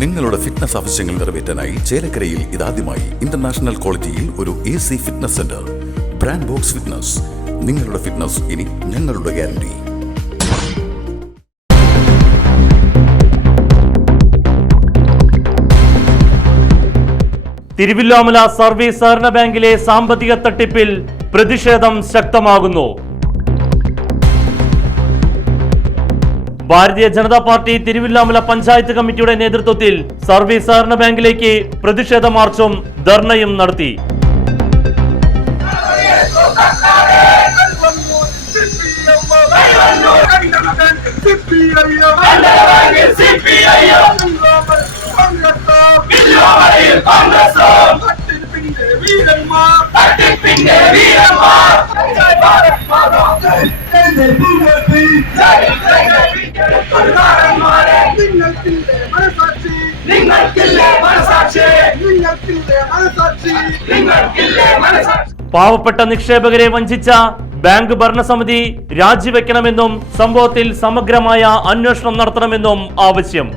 നിങ്ങളുടെ ഫിറ്റ്നസ് ആവശ്യങ്ങൾ നിറവേറ്റാനായി ചേലക്കരയിൽ ഇതാദ്യമായി ഇന്റർനാഷണൽ ക്വാളിറ്റിയിൽ ഒരു A C fitness centre brand box fitness നിങ്ങളുടെ ഫിറ്റ്നസ് ഇനി ഞങ്ങളുടെ ഗ്യാരണ്ടി തിരുവില്ലോമല സർവീസ് സഹകരണ ബാങ്കിലെ സാമ്പത്തിക തട്ടിപ്പിൽ പ്രതിഷേധം ശക്തമാകുന്നു. ഭാരതീയ ജനതാ പാർട്ടി തിരുവില്ലാമല പഞ്ചായത്ത് കമ്മിറ്റിയുടെ നേതൃത്വത്തിൽ സർവീസ് സഹകരണ ബാങ്കിലേക്ക് പ്രതിഷേധ മാർച്ചും ധർണയും നടത്തി. നിങ്ങൾക്കില്ലേ മനസാക്ഷി. നിങ്ങൾക്കില്ലേ മനസാക്ഷി. നിങ്ങൾക്കില്ലേ മനസാക്ഷി. നിങ്ങൾക്കില്ലേ മനസാക്ഷി. പാവപ്പെട്ട നിക്ഷേപകരെ വഞ്ചിച്ച ബാങ്ക് ഭരണസമിതി രാജിവെക്കണമെന്നും സംഭവത്തിൽ സമഗ്രമായ അന്വേഷണം നടത്തണമെന്നും ആവശ്യം.